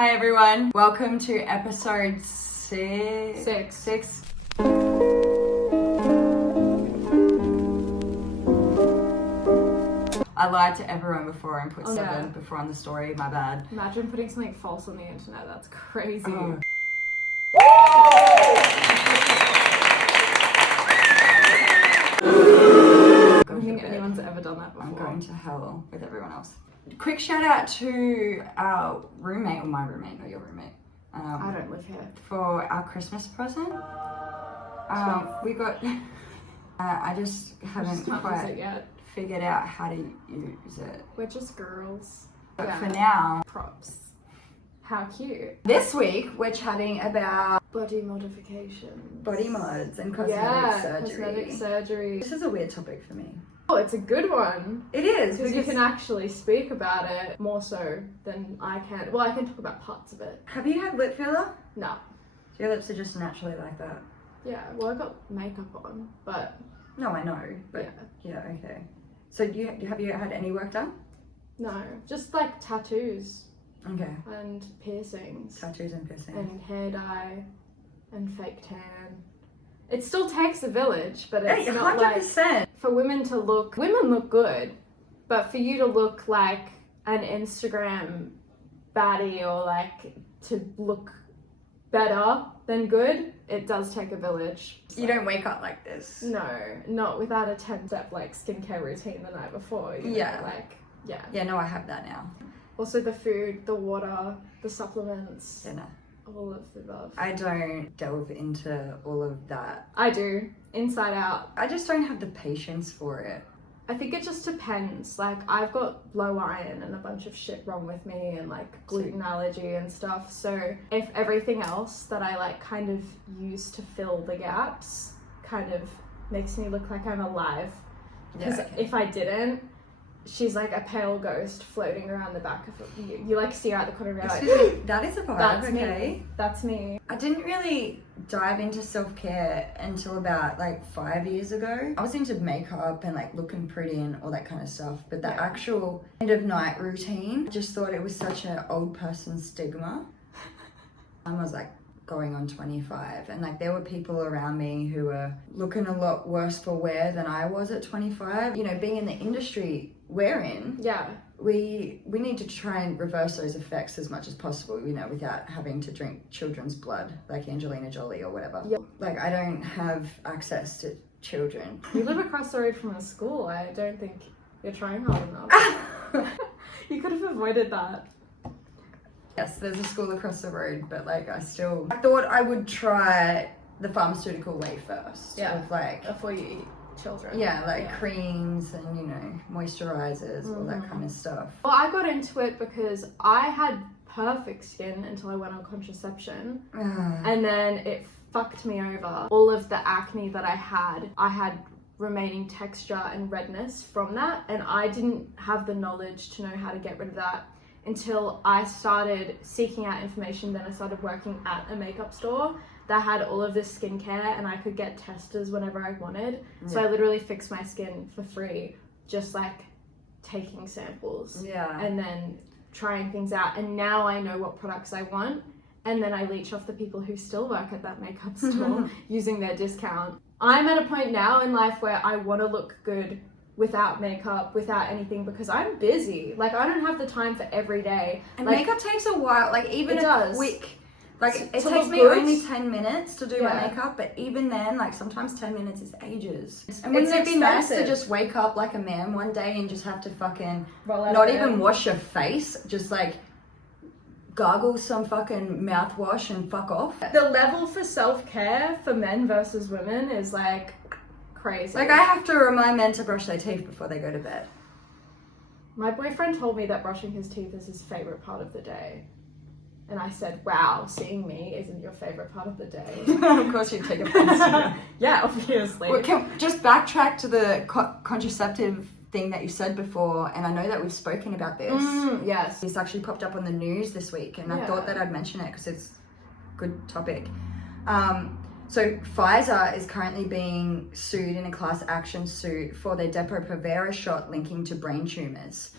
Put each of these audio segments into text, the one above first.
Hi everyone, welcome to episode six. I lied to everyone before and put 7 before on the story, my bad. Imagine putting something false on the internet, that's crazy. Oh. I don't think anyone's ever done that before. I'm going to hell with everyone else. Quick shout out to our roommate, or my roommate, not your roommate. I don't live here. For our Christmas present. We got, I just haven't quite figured out how to use it. We're just girls. But for now, props. How cute. This week, we're chatting about body modifications. Body mods and cosmetic surgery. Cosmetic surgery. This is a weird topic for me. Oh, it's a good one. It is. Because you can actually speak about it more so than I can. Well, I can talk about parts of it. Have you had lip filler? No. Your lips are just naturally like that. Yeah, well, I got makeup on, but... No, I know, but yeah, okay. So have you had any work done? No, just like tattoos. Okay. And piercings. Tattoos and piercings. And hair dye and fake tan. It still takes a village, but it's 100%. Not like... For women look good, but for you to look like an Instagram baddie or like to look better than good, it does take a village. So. You don't wake up like this. No, not without a 10-step like skincare routine the night before. You know, Yeah, no, I have that now. Also the food, the water, the supplements. Yeah, no. All of the above. I don't delve into all of that. I do, inside out. I just don't have the patience for it. I think it just depends. Like, I've got low iron and a bunch of shit wrong with me and like gluten allergy and stuff. So if everything else that I like kind of use to fill the gaps kind of makes me look like I'm alive. Because if I didn't, she's like a pale ghost floating around the back of it. You like see her out the corner of your eye. That is a vibe. That's me. That's me. I didn't really dive into self-care until about like 5 years ago. I was into makeup and like looking pretty and all that kind of stuff, but the actual end of night routine, I just thought it was such an old person stigma. I was like going on 25 and like there were people around me who were looking a lot worse for wear than I was at 25. You know, being in the industry we're in, we need to try and reverse those effects as much as possible, you know, without having to drink children's blood like Angelina Jolie or whatever. Like, I don't have access to children. You live across the road from a school. I don't think you're trying hard enough. You could have avoided that. Yes, there's a school across the road, but like I thought I would try the pharmaceutical way first. Of like before you eat children. Creams and, you know, moisturizers, all that kind of stuff. Well, I got into it because I had perfect skin until I went on contraception. And then it fucked me over. All of the acne that I had remaining texture and redness from that, and I didn't have the knowledge to know how to get rid of that until I started seeking out information. Then I started working at a makeup store that had all of this skincare and I could get testers whenever I wanted. So I literally fixed my skin for free, just like taking samples and then trying things out. And now I know what products I want, and then I leech off the people who still work at that makeup store using their discount. I'm at a point now in life where I want to look good without makeup, without anything, because I'm busy. Like, I don't have the time for every day. And like, makeup takes a while, like even quick, like it takes me good. only 10 minutes to do my makeup, but even then, like sometimes 10 minutes is ages. And wouldn't it be nice to just wake up like a man one day and just have to fucking not even wash your face, just like gargle some fucking mouthwash and fuck off? The level for self-care for men versus women is like crazy. Like, I have to remind men to brush their teeth before they go to bed. My boyfriend told me that brushing his teeth is his favorite part of the day. And I said, wow, seeing me isn't your favorite part of the day. Of course you'd take offense to it. Yeah, obviously. Well, just backtrack to the contraceptive thing that you said before, and I know that we've spoken about this. Yes. This actually popped up on the news this week, and I thought that I'd mention it because it's a good topic. So Pfizer is currently being sued in a class action suit for their Depo-Provera shot linking to brain tumors.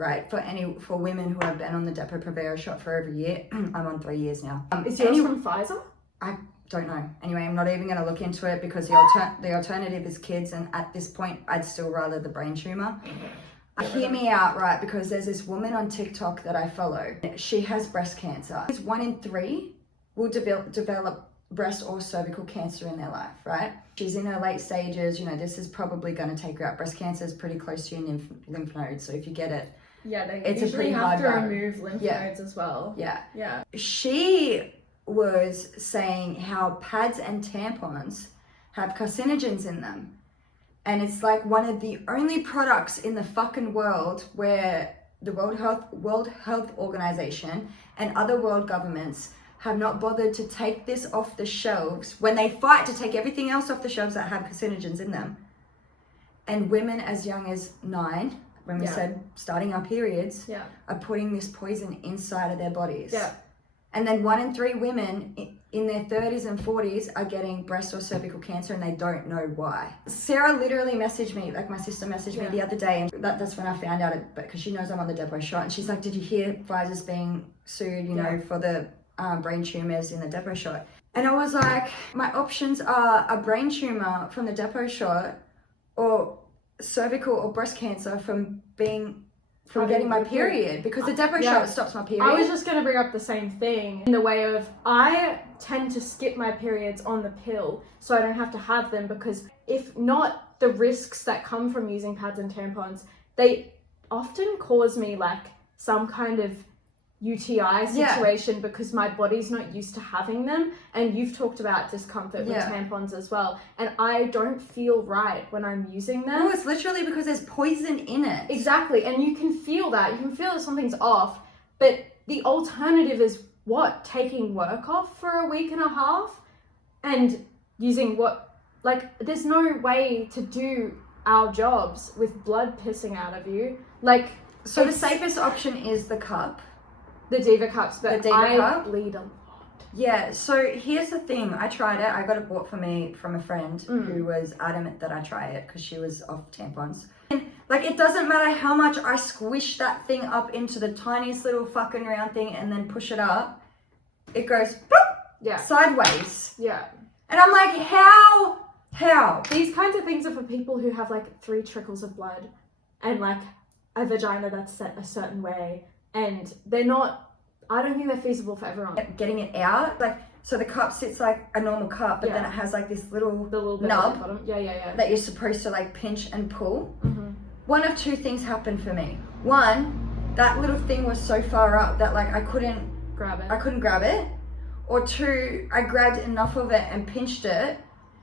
right? For women who have been on the Depo-Provera shot for over a year. I'm on 3 years now. Is yours from Pfizer? I don't know. Anyway, I'm not even going to look into it because the alternative is kids, and at this point, I'd still rather the brain tumor. Hear me out, right? Because there's this woman on TikTok that I follow. She has breast cancer. 1 in 3 will develop breast or cervical cancer in their life, right? She's in her late stages. You know, this is probably going to take her out. Breast cancer is pretty close to your lymph nodes, so if you get it, they it's usually a pretty have hard to battle. remove lymph nodes as well. Yeah. She was saying how pads and tampons have carcinogens in them. And it's like one of the only products in the fucking world where the World Health Organization and other world governments have not bothered to take this off the shelves when they fight to take everything else off the shelves that have carcinogens in them. And women as young as 9, when we said starting our periods, are putting this poison inside of their bodies. And then 1 in 3 women in their 30s and 40s are getting breast or cervical cancer, and they don't know why. Sarah literally messaged me, like my sister messaged me the other day, and that's when I found out, because she knows I'm on the Depo shot, and she's like, did you hear Pfizer's being sued, you know, for the brain tumors in the Depo shot? And I was like, my options are a brain tumor from the Depo shot or cervical or breast cancer from getting my period, because the Depo shot stops my period. I was just going to bring up the same thing in the way of I tend to skip my periods on the pill so I don't have to have them, because if not the risks that come from using pads and tampons, they often cause me like some kind of UTI situation because my body's not used to having them. And you've talked about discomfort with tampons as well, and I don't feel right when I'm using them. No, it's literally because there's poison in it. Exactly, and you can feel that something's off, but the alternative is what? Taking work off for a week and a half and using there's no way to do our jobs with blood pissing out of you. So the safest option is the cup. The Diva cups, but I bleed a lot. Yeah, so here's the thing. I tried it. I got it bought for me from a friend who was adamant that I try it because she was off tampons. And, it doesn't matter how much I squish that thing up into the tiniest little fucking round thing and then push it up, it goes sideways. Yeah. And I'm like, how? These kinds of things are for people who have 3 trickles of blood and a vagina that's set a certain way. And I don't think they're feasible for everyone. Getting it out, so the cup sits like a normal cup, but then it has this little bit nub at the bottom. that you're supposed to pinch and pull. Mm-hmm. One of 2 things happened for me. One, that little thing was so far up that I couldn't grab it. Or 2, I grabbed enough of it and pinched it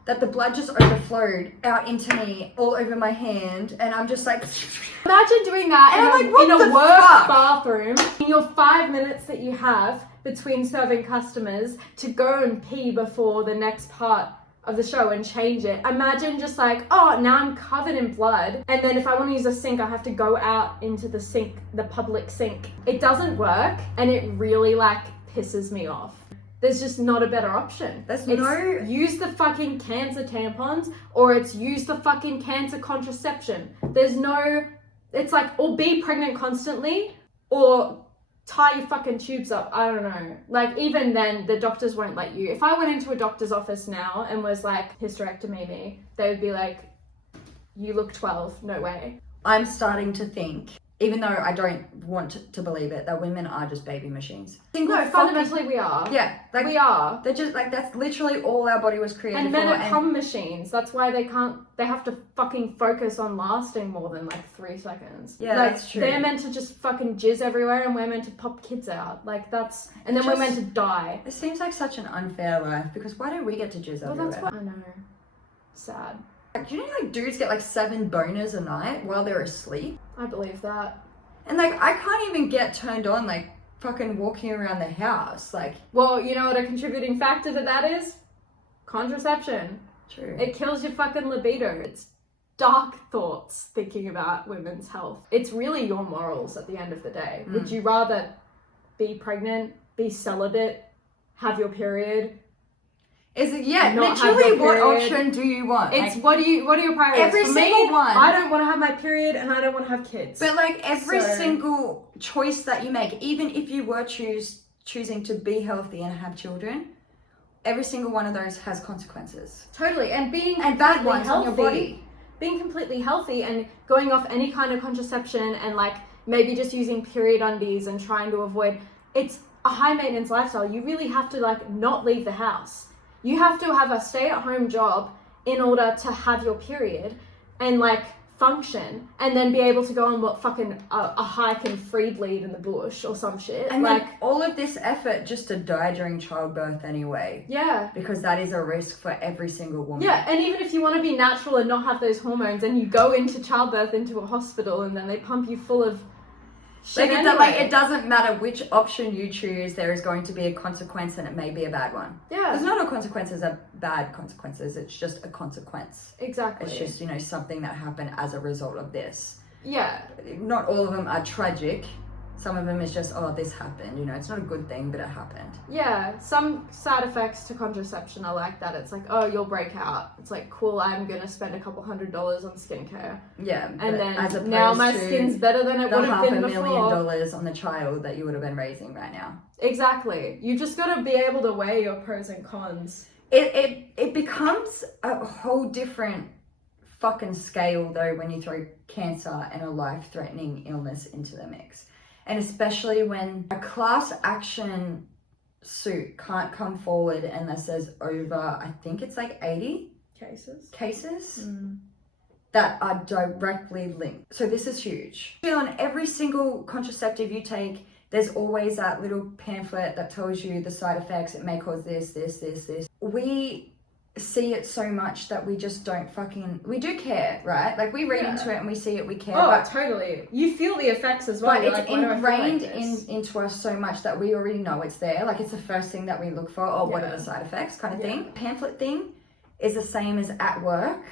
that the blood just overflowed out into me all over my hand, and I'm just like, imagine doing that and in a work bathroom in your 5 minutes that you have between serving customers to go and pee before the next part of the show and change it. Imagine just now I'm covered in blood, and then if I want to use a sink, I have to go out into the sink, the public sink. It doesn't work, and it really pisses me off. There's just not a better option. Use the fucking cancer tampons, or it's use the fucking cancer contraception. It's or be pregnant constantly, or tie your fucking tubes up. I don't know. Even then, the doctors won't let you. If I went into a doctor's office now and was hysterectomy me, they would be like, you look 12, no way. I'm starting to think, even though I don't want to believe it, that women are just baby machines. No, fundamentally we are. Yeah. We are. They're just that's literally all our body was created and for. Men are cum machines. That's why they have to fucking focus on lasting more than 3 seconds. Yeah, that's true. They're meant to just fucking jizz everywhere, and we're meant to pop kids out. And then we're meant to die. It seems like such an unfair life, because why don't we get to jizz everywhere? That's what I know. Sad. Do you know dudes get 7 boners a night while they're asleep? I believe that. And I can't even get turned on fucking walking around the house. Well, you know what a contributing factor to that is? Contraception. True. It kills your fucking libido. It's dark thoughts thinking about women's health. It's really your morals at the end of the day. Would you rather be pregnant, be celibate, have your period? Is it? Yeah, not have literally. your What period. option do you want? It's Like, what are your priorities? every For single me, one. I don't want to have my period and I don't want to have kids. But like every So- single choice that you make, even if you were choosing to be healthy and have children, every single one of those has consequences. Totally, and being And bad completely ones on your body. being completely healthy and going off any kind of contraception and like maybe just using period undies and trying to avoid, it's a high maintenance lifestyle. You really have to like not leave the house. You have to have a stay at home job in order to have your period and like function and then be able to go on what fucking a hike and free bleed in the bush or some shit. And like like all of this effort just to die during childbirth anyway. yeah. Because that is a risk for every single woman. Yeah, and even if you want to be natural and not have those hormones and you go into childbirth into a hospital and then they pump you full of shit Like it doesn't matter which option you choose, there is going to be a consequence and it may be a bad one. Yeah. There's not all consequences are bad consequences, it's just a consequence. Exactly. It's just, you know, something that happened as a result of this. Yeah. Not all of them are tragic. Some of them is just, oh, this happened. You know, it's not a good thing, but it happened. Yeah. Some side effects to contraception are like that. It's like, oh, you'll break out. It's like, cool, I'm going to spend a couple $100 on skincare. Yeah. And then as opposed now my to skin's better than it the would have been before. $500,000 on the child that you would have been raising right now. Exactly. You just got to be able to weigh your pros and cons. It becomes a whole different fucking scale though when you throw cancer and a life-threatening illness into the mix. And especially when a class action suit can't come forward and there's over, I think it's like 80 cases that are directly linked. So this is huge. On every single contraceptive you take, there's always that little pamphlet that tells you the side effects. It may cause this. We see it so much that we just don't we do care, right? Like we read into it and we see it, we care. Oh, totally. You feel the effects as well. But You're it's like, why do I feel like ingrained this? into us so much that we already know it's there. Like it's the first thing that we look for. Oh, what are the side effects kind of thing. Pamphlet thing is the same as at work.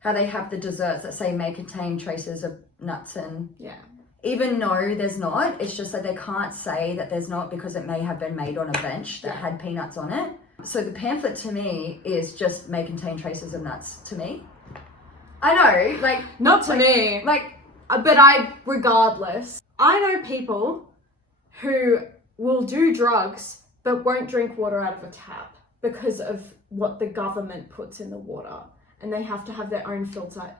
How they have the desserts that say may contain traces of nuts and... Yeah. Even though there's not, it's just that they can't say that there's not because it may have been made on a bench that had peanuts on it. So the pamphlet to me is just may contain traces of nuts to me. I know, like... Not to me. But regardless, I know people who will do drugs but won't drink water out of a tap because of what the government puts in the water. And they have to have their own filter,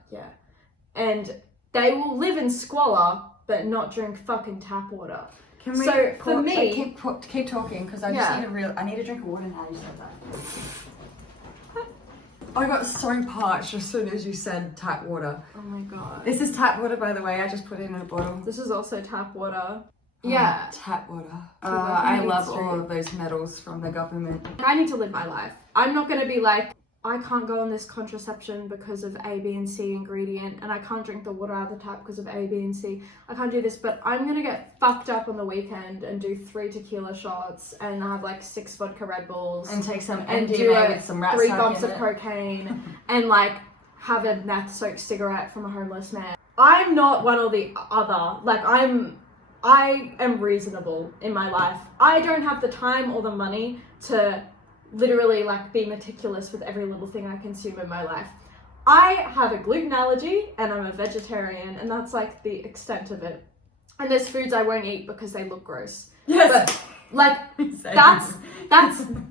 And they will live in squalor but not drink fucking tap water. Can we So, for me... keep talking because I just I need a drink of water now you said that. I got so parched as soon as you said tap water. Oh my god. This is tap water, by the way. I just put it in a bottle. This is also tap water. Yeah. Tap water. I love all of those medals from the government. I need to live my life. I'm not going to be like, I can't go on this contraception because of A, B, and C ingredient, and I can't drink the water out of the tap because of A, B, and C. I can't do this, but I'm gonna get fucked up on the weekend and do 3 tequila shots and have like 6 vodka Red Bulls And take some and do MDMA with some rat 3 sack bumps in of it. cocaine and like have a meth-soaked cigarette from a homeless man. I'm not one or the other. Like I am reasonable in my life. I don't have the time or the money to literally like be meticulous with every little thing I consume in my life. I have a gluten allergy and I'm a vegetarian, and that's like the extent of it. And there's foods I won't eat because they look gross. Yes. But like that's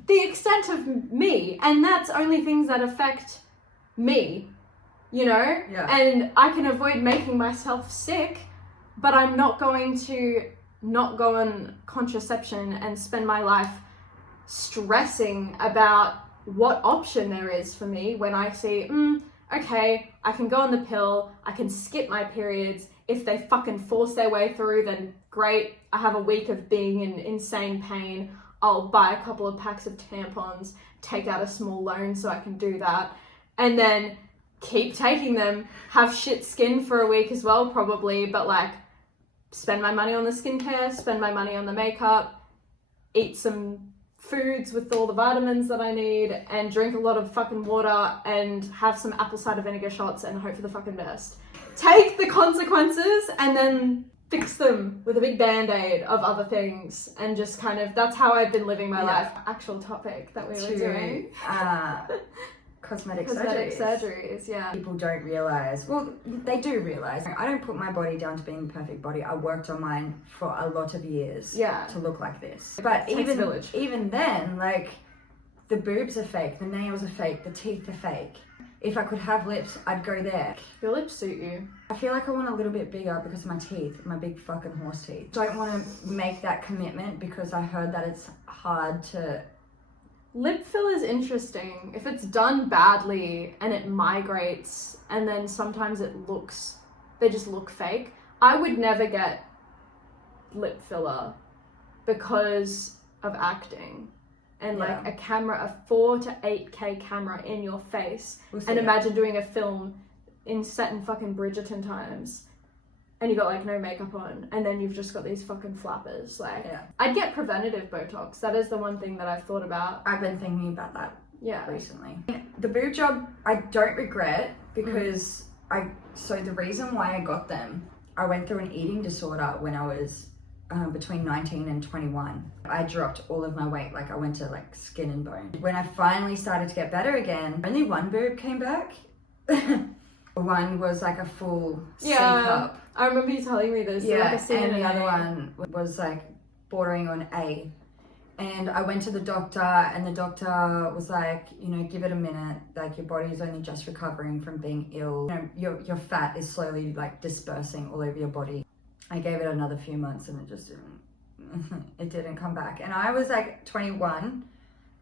the extent of me, and that's only things that affect me, you know? Yeah. And I can avoid making myself sick, but I'm not going to not go on contraception and spend my life stressing about what option there is for me when I see, okay, I can go on the pill, I can skip my periods. If they fucking force their way through, then great. I have a week of being in insane pain. I'll buy a couple of packs of tampons, take out a small loan so I can do that, and then keep taking them, have shit skin for a week as well, probably, but like spend my money on the skincare, spend my money on the makeup, eat some foods with all the vitamins that I need, and drink a lot of fucking water and have some apple cider vinegar shots and hope for the fucking best. Take the consequences and then fix them with a big band-aid of other things, and just kind of, that's how I've been living my life. Actual topic that we were doing. Cosmetic surgeries, yeah. People don't realise, well, they do realise. I don't put my body down to being the perfect body. I worked on mine for a lot of years to look like this. But even then, like, the boobs are fake, the nails are fake, the teeth are fake. If I could have lips, I'd go there. Your lips suit you. I feel like I want a little bit bigger because of my teeth, my big fucking horse teeth. Don't want to make that commitment because I heard that it's hard to... Lip fill is interesting. If it's done badly and it migrates and then sometimes they just look fake. I would never get lip filler because of acting. And like a camera, a 4 to 8K camera in your face. And imagine doing a film set in fucking Bridgerton times, and you got like no makeup on, and then you've just got these fucking flappers. Like, I'd get preventative Botox. That is the one thing that I've thought about. I've been thinking about that recently. The boob job, I don't regret because so the reason why I got them, I went through an eating disorder when I was between 19 and 21. I dropped all of my weight, like I went to like skin and bone. When I finally started to get better again, only one boob came back. One was like a full C cup. I remember you telling me this. Yeah, like and the other one was like bordering on A. And I went to the doctor, and the doctor was like, you know, give it a minute. Like, your body is only just recovering from being ill. You know, your fat is slowly like dispersing all over your body. I gave it another few months and it didn't come back. And I was like 21,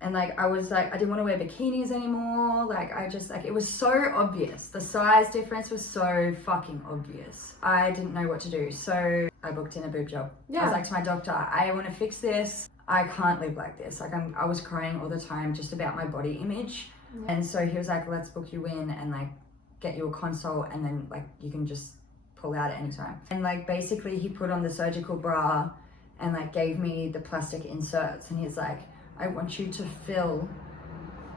and like I didn't want to wear bikinis anymore. Like, it was so obvious. The size difference was so fucking obvious. I didn't know what to do. So I booked in a boob job. I was like to my doctor, I want to fix this. I can't live like this. Like, I was crying all the time just about my body image. And so he was like, let's book you in and like get you a consult, and then like you can just pull out at any time. And like basically he put on the surgical bra and like gave me the plastic inserts, and he's like, I want you to fill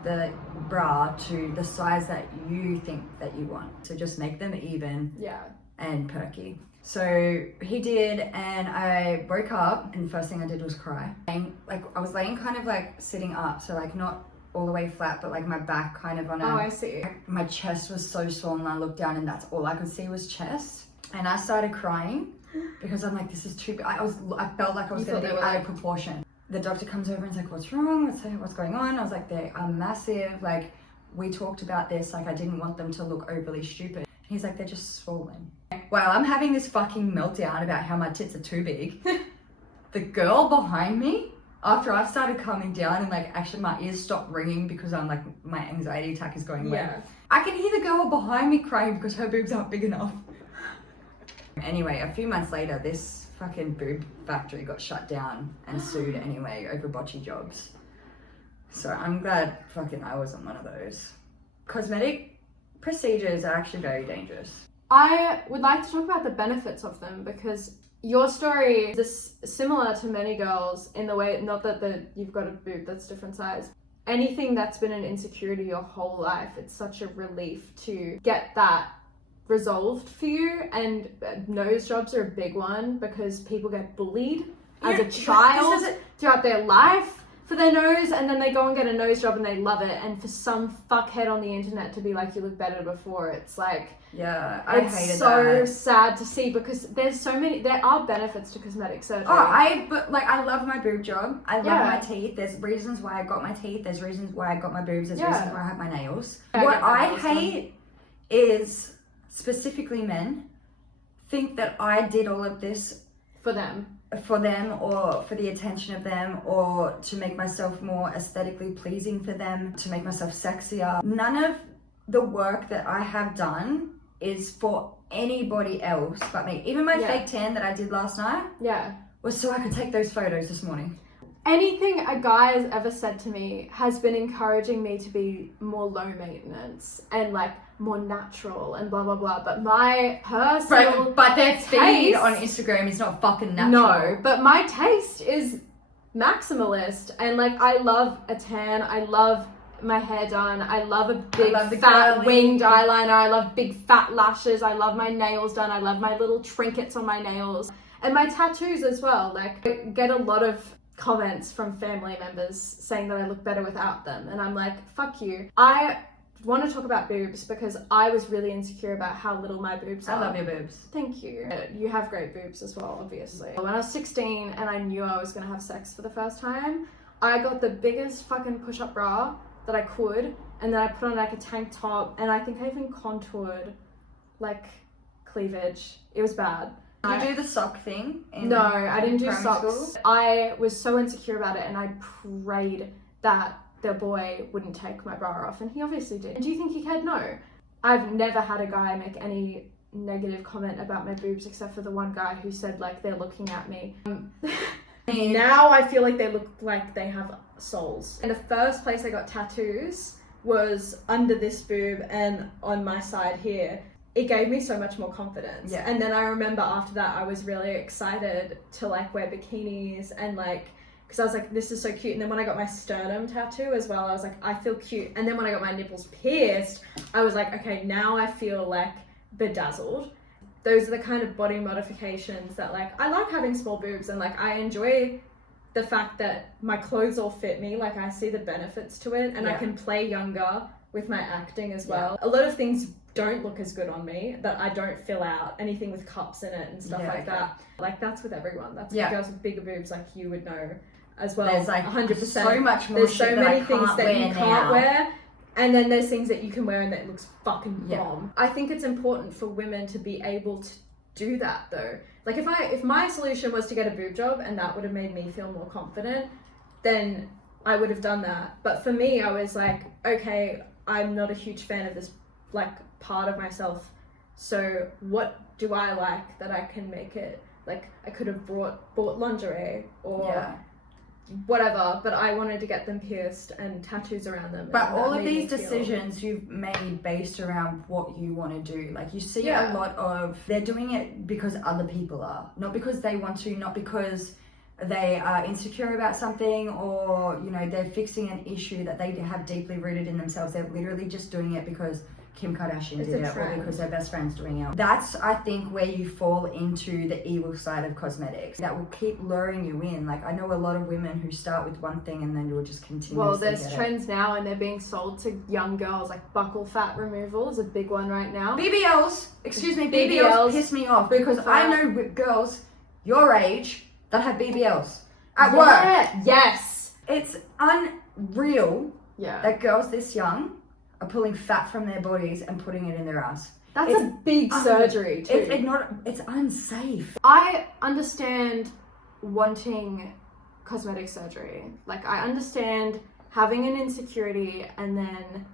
the bra to the size that you think that you want. So just make them even and perky. So he did, and I woke up, and the first thing I did was cry. And like I was laying kind of like sitting up, so like not all the way flat, but like my back kind of on a... Oh, I see. My chest was so swollen. I looked down and that's all I could see was chest. And I started crying because I'm like, this is too big. I felt like I was going to be out of proportion. The doctor comes over and is like, what's wrong? What's going on? I was like, they are massive. Like, we talked about this. Like, I didn't want them to look overly stupid. He's like, they're just swollen. While I'm having this fucking meltdown about how my tits are too big, the girl behind me, after I started calming down and like actually my ears stopped ringing because I'm like, my anxiety attack is going away. I can hear the girl behind me crying because her boobs aren't big enough. Anyway, a few months later, this fucking boob factory got shut down and sued anyway over botchy jobs. So I'm glad fucking I wasn't one of those. Cosmetic procedures are actually very dangerous. I would like to talk about the benefits of them, because your story is similar to many girls in the way, not that you've got a boob that's different size. Anything that's been an insecurity your whole life, it's such a relief to get that resolved for you. And nose jobs are a big one because people get bullied as a child throughout their life for their nose, and then they go and get a nose job and they love it, and for some fuckhead on the internet to be like, you look better before, it's like, I hated that. It's so sad to see, because there are benefits to cosmetic surgery. I love my boob job. I love my teeth. There's reasons why I got my teeth. There's reasons why I got my boobs. There's reasons why I have my nails. What I hate is specifically men think that I did all of this for them, or for the attention of them, or to make myself more aesthetically pleasing for them, to make myself sexier. None of the work that I have done is for anybody else but me. Even my fake tan that I did last night was so I could take those photos this morning. Anything a guy has ever said to me has been encouraging me to be more low maintenance and like more natural and blah blah blah. But my personal but their feed on Instagram is not fucking natural. No, but my taste is maximalist, and like I love a tan. I love my hair done. I love a big love the fat curly. winged eyeliner. I love big fat lashes. I love my nails done. I love my little trinkets on my nails. And my tattoos as well. Like, I get a lot of comments from family members saying that I look better without them. And I'm like, fuck you. I want to talk about boobs because I was really insecure about how little my boobs are. I love your boobs. Thank you. You have great boobs as well, obviously. When I was 16 and I knew I was going to have sex for the first time, I got the biggest fucking push-up bra that I could, and then I put on like a tank top, and I think I even contoured like cleavage. It was bad. Did you do the sock thing? No, I didn't do primary socks. school? I was so insecure about it, and I prayed that the boy wouldn't take my bra off, and he obviously did. And do you think he cared? No. I've never had a guy make any negative comment about my boobs except for the one guy who said like they're looking at me. Now I feel like they look like they have souls. And the first place I got tattoos was under this boob and on my side here. It gave me so much more confidence. Yeah. And then I remember after that I was really excited to like wear bikinis and like, because I was like, this is so cute. And then when I got my sternum tattoo as well, I was like, I feel cute. And then when I got my nipples pierced, I was like, okay, now I feel like bedazzled. Those are the kind of body modifications that like, I like having small boobs, and like I enjoy the fact that my clothes all fit me. Like I see the benefits to it, and I can play younger with my acting as well. A lot of things don't look as good on me, that I don't fill out anything with cups in it and stuff like that. Like that's with everyone. That's with girls with bigger boobs, like you would know as well. There's like 100%. so much more There's shit so that many I things can't that wear you can't now. wear. And then there's things that you can wear and that looks fucking bomb. I think it's important for women to be able to do that though. Like if my solution was to get a boob job and that would have made me feel more confident, then I would have done that. But for me, I was like, okay, I'm not a huge fan of this like part of myself. So what do I like that I can make it? Like I could have bought lingerie or whatever, but I wanted to get them pierced and tattoos around them. But all of these decisions you've made based around what you want to do. Like you see a lot of, they're doing it because other people are, not because they want to, not because they are insecure about something, or you know they're fixing an issue that they have deeply rooted in themselves. They're literally just doing it because Kim Kardashian did it, or because their best friend's doing it. That's, I think, where you fall into the evil side of cosmetics. That will keep luring you in. Like, I know a lot of women who start with one thing and then you'll just continue. Well, there's trends now and they're being sold to young girls, like buccal fat removal is a big one right now. BBLs, excuse me, BBLs piss me off because I know girls your age that have BBLs at work. Yes. It's unreal Yeah. that girls this young are pulling fat from their bodies and putting it in their ass. That's a big surgery too. It's unsafe. I understand wanting cosmetic surgery. Like I understand having an insecurity and then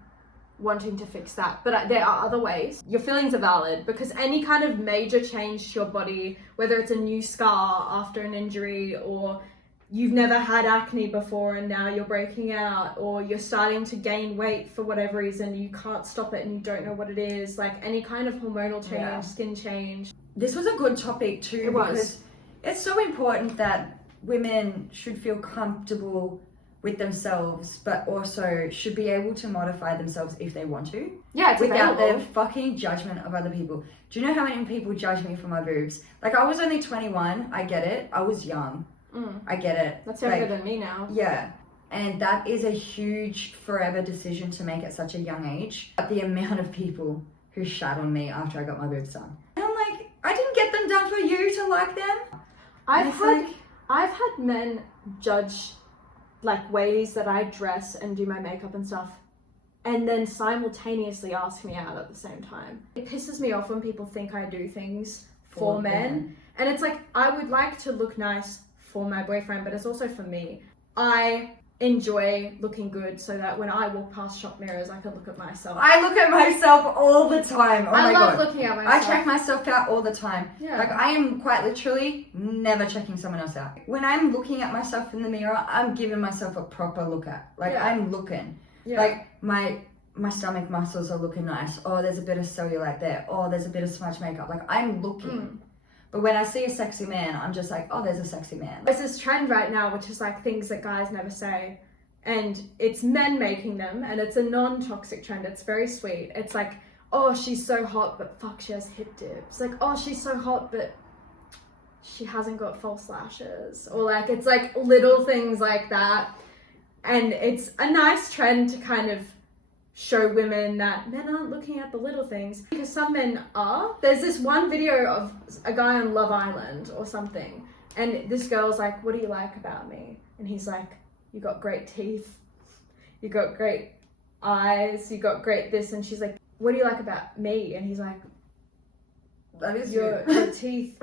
wanting to fix that. But there are other ways. Your feelings are valid because any kind of major change to your body, whether it's a new scar after an injury, or you've never had acne before and now you're breaking out, or you're starting to gain weight for whatever reason, you can't stop it and you don't know what it is, like any kind of hormonal change, skin change. This was a good topic too, because it's so important that women should feel comfortable with themselves, but also should be able to modify themselves if they want to. Yeah, it's without available. the fucking judgment of other people. Do you know how many people judge me for my boobs? Like, I was only 21, I get it. I was young. I get it. That's younger than me now. Yeah. And that is a huge forever decision to make at such a young age. But the amount of people who shat on me after I got my boobs done. And I'm like, I didn't get them done for you to like them. I've had men judge like ways that I dress and do my makeup and stuff, and then simultaneously ask me out at the same time. It pisses me off when people think I do things for men. And it's like, I would like to look nice for my boyfriend, but it's also for me. I enjoy looking good so that when I walk past shop mirrors, I can look at myself. I look at myself all the time. Oh my God. I love looking at myself. I check myself out all the time. Yeah. Like, I am quite literally never checking someone else out. When I'm looking at myself in the mirror, I'm giving myself a proper look at. Like, I'm looking. Yeah. Like, my stomach muscles are looking nice. Oh, there's a bit of cellulite there. Oh, there's a bit of smudge makeup. Like, I'm looking. But when I see a sexy man, I'm just like, oh, there's a sexy man. There's this trend right now, which is like things that guys never say. and it's men making them, and it's a non-toxic trend. It's very sweet. It's like, oh, she's so hot, but fuck, she has hip dips. Like, oh, she's so hot, but she hasn't got false lashes. Or like, it's like little things like that. And it's a nice trend to kind of show women that men aren't looking at the little things, because some men are. There's this one video of a guy on Love Island or something, and this girl's like, what do you like about me? And he's like, you got great teeth, you got great eyes, you got great this. And she's like, what do you like about me? And he's like, that is your teeth.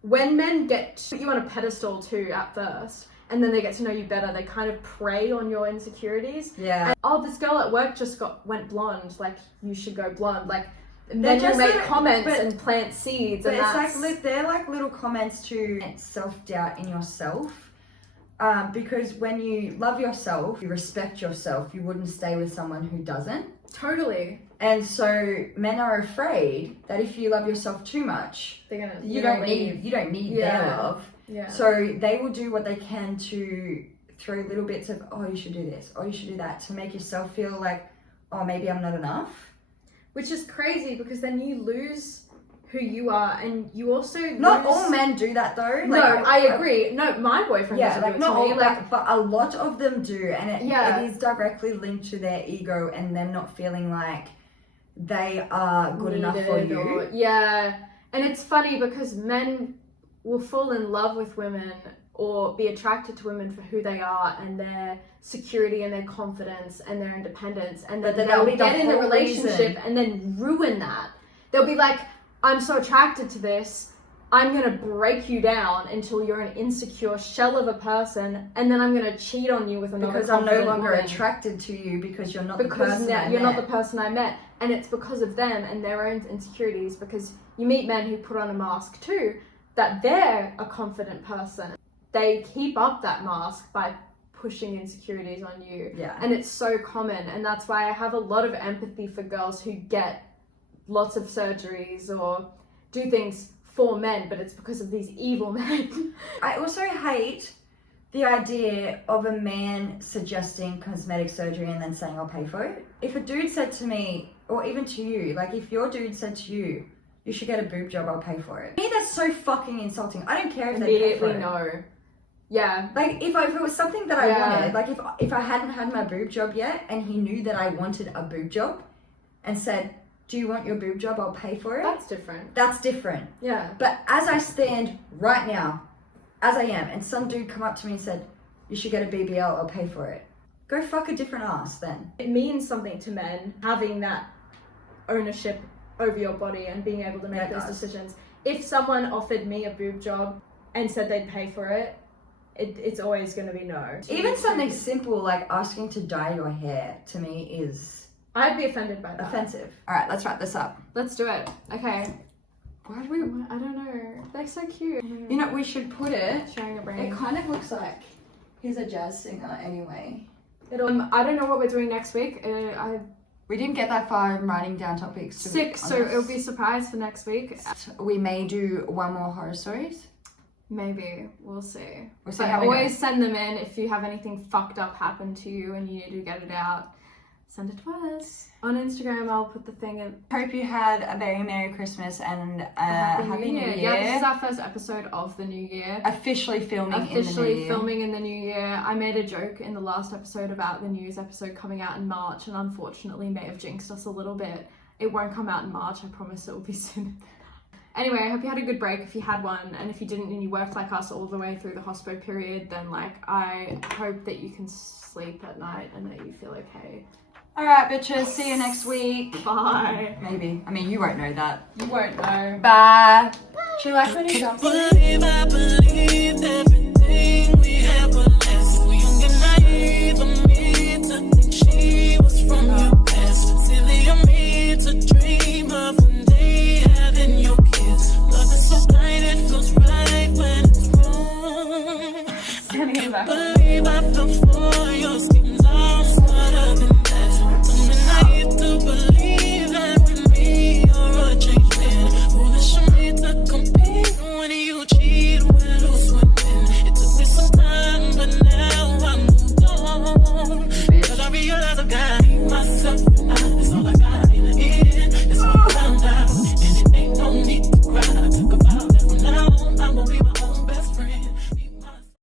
When men get put you on a pedestal too at first, and then they get to know you better, they kind of prey on your insecurities. Yeah. And, oh, this girl at work just went blonde, like, you should go blonde. Like, then you make comments and plant seeds. But and it's like, they're like little comments to self-doubt in yourself. Because when you love yourself, you respect yourself, you wouldn't stay with someone who doesn't. Totally. And so men are afraid that if you love yourself too much, you don't need their love. Yeah. So they will do what they can to throw little bits of, oh, you should do this, oh, you should do that, to make yourself feel like, oh, maybe I'm not enough. Which is crazy, because then you lose who you are, and you also Not all men do that though. No, I agree. No, my boyfriend doesn't do it not to all, me. Like, but a lot of them do, and it is directly linked to their ego and them not feeling like they are good enough for you. And it's funny because men will fall in love with women or be attracted to women for who they are and their security and their confidence and their independence, and then they'll get in a relationship and then ruin that. They'll be like, I'm so attracted to this, I'm gonna break you down until you're an insecure shell of a person, and then I'm gonna cheat on you with another because I'm no longer woman. attracted to you because you're not the because person I you're met. not the person I met. And it's because of them and their own insecurities, because you meet men who put on a mask too, that they're a confident person. They keep up that mask by pushing insecurities on you. Yeah. And it's so common, and that's why I have a lot of empathy for girls who get lots of surgeries or do things for men, but it's because of these evil men. I also hate the idea of a man suggesting cosmetic surgery and then saying I'll pay for it. If a dude said to me, or even to you, like if your dude said to you, you should get a boob job, I'll pay for it. To me, that's so fucking insulting. I don't care if they pay for it. No. Yeah. Like if it was something that I wanted, like if I hadn't had my boob job yet and he knew that I wanted a boob job and said, do you want your boob job? I'll pay for it. That's different. That's different. Yeah. But as I stand right now, as I am, and some dude come up to me and said, you should get a BBL, I'll pay for it. Go fuck a different ass then. It means something to men, having that ownership over your body and being able to make those decisions. If someone offered me a boob job and said they'd pay for it, it's always going to be no. Even something simple like asking to dye your hair, to me, is... I'd be offended by that. Offensive. All right, let's wrap this up. Let's do it. Okay. Why do we... I don't know. They're so cute. You know, we should put it... Sharing a brain. It kind of looks like he's a jazz singer anyway. I don't know what we're doing next week. We didn't get that far in writing down topics. 6, so it'll be a surprise for next week. We may do one more horror stories. Maybe. We'll see. We'll see but how always send them in if you have anything fucked up happen to you and you need to get it out. Send it to us. On Instagram, I'll put the thing in. Hope you had a very Merry Christmas and Happy New Year. Yeah, this is our first episode of the new year. Officially filming in the new year. I made a joke in the last episode about the news episode coming out in March, and unfortunately may have jinxed us a little bit. It won't come out in March, I promise it will be soon. Anyway, I hope you had a good break if you had one, and if you didn't and you worked like us all the way through the hospo period, then I hope that you can sleep at night and that you feel okay. Alright, bitches, see you next week. Bye. Maybe. I mean, you won't know that. You won't know. Bye. Should I put it up? I believe everything we have will last. So young and naive of me to think she was from your past. Silly of me to dream of one day having your kiss. Love is so blind, it feels right when it's wrong. I believe I fell for your schemes. I'm smarter than that. I used to believe that with me you're a changed man. Foolish of me to compete when you cheat, when who's winning? guy.